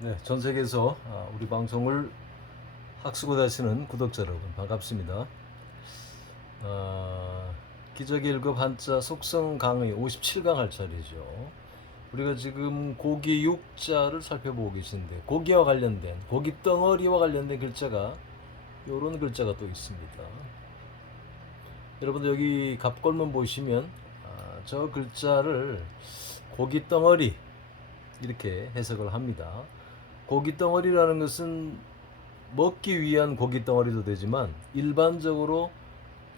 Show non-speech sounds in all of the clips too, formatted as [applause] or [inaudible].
네, 전 세계에서 아, 우리 방송을 학수고 다시는 구독자 여러분 반갑습니다. 아, 기적의 1급 한자 속성 강의 57강 할 차례죠. 우리가 지금 고기 육자를 살펴보고 계신데 고기와 관련된 고기 덩어리와 관련된 글자가 이런 글자가 또 있습니다. 여러분들 여기 갑골문 보시면 아, 저 글자를 고기 덩어리 이렇게 해석을 합니다. 고기 덩어리라는 것은 먹기 위한 고기 덩어리도 되지만 일반적으로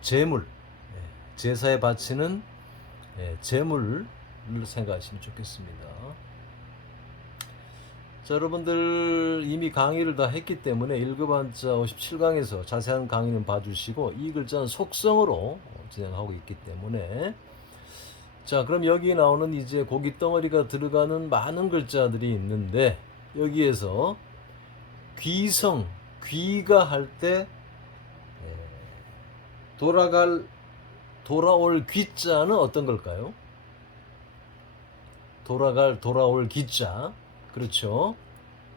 재물, 예, 제사에 바치는 예, 재물을 생각하시면 좋겠습니다. 자, 여러분들 이미 강의를 다 했기 때문에 1급 한자 57강에서 자세한 강의는 봐주시고 이 글자는 속성으로 진행하고 있기 때문에 자, 그럼 여기 나오는 이제 고기 덩어리가 들어가는 많은 글자들이 있는데 여기에서 귀성, 귀가 할 때 돌아갈 돌아올 귀자는 어떤 걸까요? 돌아갈 돌아올 귀자 그렇죠.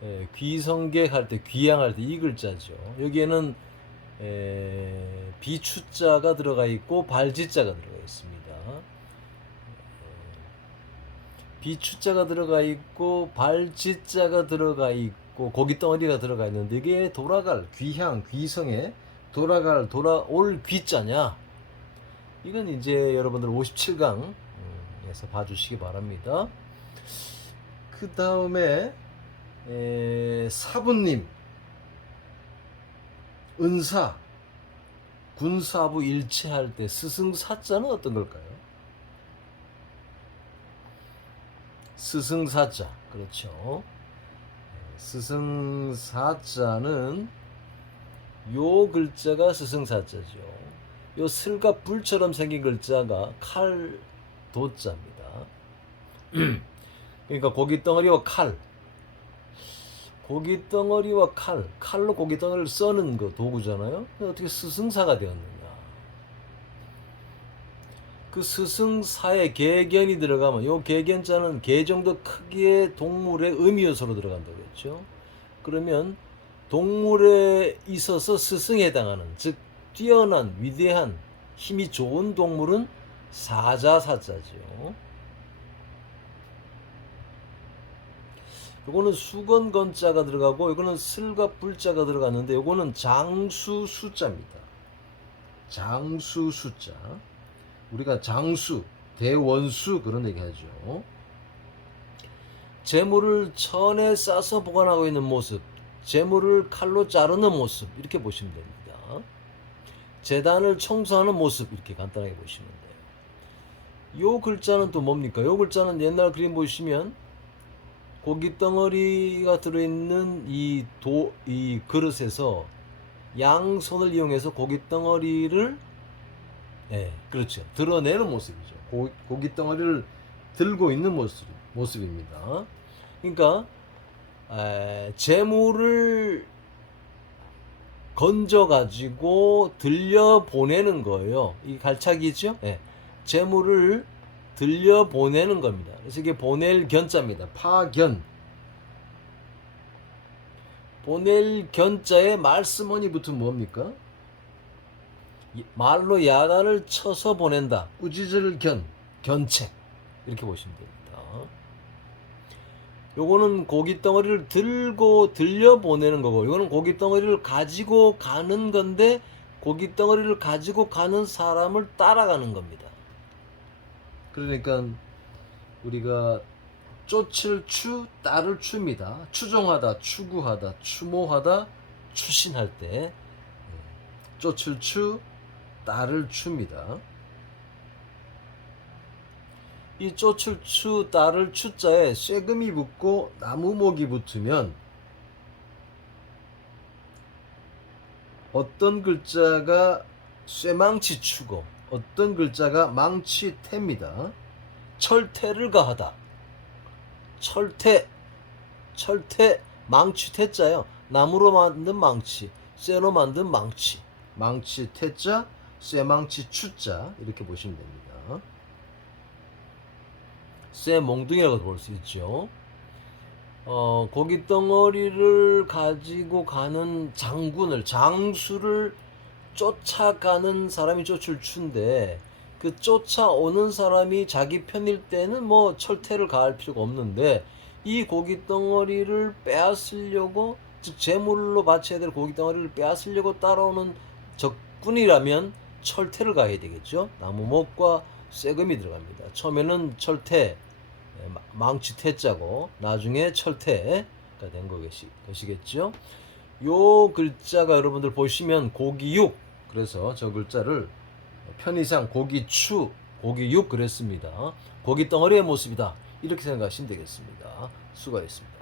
예, 귀성객 할 때 귀양할 때 이 글자죠. 여기에는 에, 비추자가 들어가 있고 발지자가 들어가 있습니다. 비추자가 들어가 있고 발지자가 들어가 있고 고기 덩어리가 들어가 있는데 이게 돌아갈 귀향 귀성에 돌아갈 돌아올 귀자냐 이건 이제 여러분들 57강에서 봐주시기 바랍니다. 그 다음에 사부님 은사 군사부 일체할 때 스승사자는 어떤 걸까요? 스승사자 그렇죠. 스승사자는 요 글자가 스승사자죠. 요 슬과 불처럼 생긴 글자가 칼 도자입니다. [clears throat] 그러니까 고기 덩어리와 칼. 고기 덩어리와 칼, 칼로 고기 덩어리를 써는 그 도구잖아요. 어떻게 스승사가 되었느냐? 그 스승사의 개견이 들어가면 요 개견자는 개 정도 크기의 동물의 의미 요소로 들어간다고 했죠. 그러면 동물에 있어서 스승에 해당하는 즉 뛰어난 위대한 힘이 좋은 동물은 사자사자죠. 요거는 수건 건자가 들어가고 요거는 슬과 불자가 들어갔는데 요거는 장수 숫자입니다. 장수 숫자. 우리가 장수, 대원수 그런 얘기 하죠. 재물을 천에 싸서 보관하고 있는 모습, 재물을 칼로 자르는 모습 이렇게 보시면 됩니다. 재단을 청소하는 모습 이렇게 간단하게 보시면 돼요. 요 글자는 또 뭡니까? 요 글자는 옛날 그림 보시면 고기 덩어리가 들어있는 이 도, 이 그릇에서 양손을 이용해서 고기 덩어리를 예, 그렇죠. 드러내는 모습이죠. 고, 고기 덩어리를 들고 있는 모습, 모습입니다. 그러니까 에, 재물을 건져 가지고 들려 보내는 거예요. 이 갈착이죠? 예. 재물을 들려 보내는 겁니다. 그래서 이게 보낼 견자입니다. 파견. 보낼 견자에 말씀원이 붙으면 뭡니까? 이- 말로 야단을 쳐서 보낸다. 우지절 견, 견책. 이렇게 보시면 됩니다. 요거는 고기 덩어리를 들고 들려 보내는 거고, 요거는 고기 덩어리를 가지고 가는 건데, 고기 덩어리를 가지고 가는 사람을 따라가는 겁니다. 그러니까 우리가 쫓을 추, 따를 추입니다. 추종하다, 추구하다, 추모하다, 추신할 때 쫓을 추, 따를 추입니다. 이 쫓을 추, 따를 추자에 쇠금이 붙고 나무목이 붙으면 어떤 글자가 쇠망치 추고 어떤 글자가 망치 태입니다. 철퇴를 가하다. 철퇴, 철퇴, 망치 태자요. 나무로 만든 망치, 쇠로 만든 망치. 망치 태자, 쇠망치 추자 이렇게 보시면 됩니다. 쇠 몽둥이라고 볼 수 있죠. 어, 고기 덩어리를 가지고 가는 장군을 장수를 쫓아가는 사람이 쫓을 추인데 그 쫓아오는 사람이 자기 편일 때는 뭐 철퇴를 가할 필요가 없는데 이 고기 덩어리를 빼앗으려고 즉 제물로 바쳐야 될 고기 덩어리를 빼앗으려고 따라오는 적군이라면 철퇴를 가야 되겠죠. 나무목과 쇠금이 들어갑니다. 처음에는 철퇴, 예, 마- 망치 태자고 나중에 철퇴가 된 것이, 것이겠죠. 요 글자가 여러분들 보시면 고기육 그래서 저 글자를 편의상 고기추, 고기육 그랬습니다. 고기 덩어리의 모습이다. 이렇게 생각하시면 되겠습니다. 수고하셨습니다.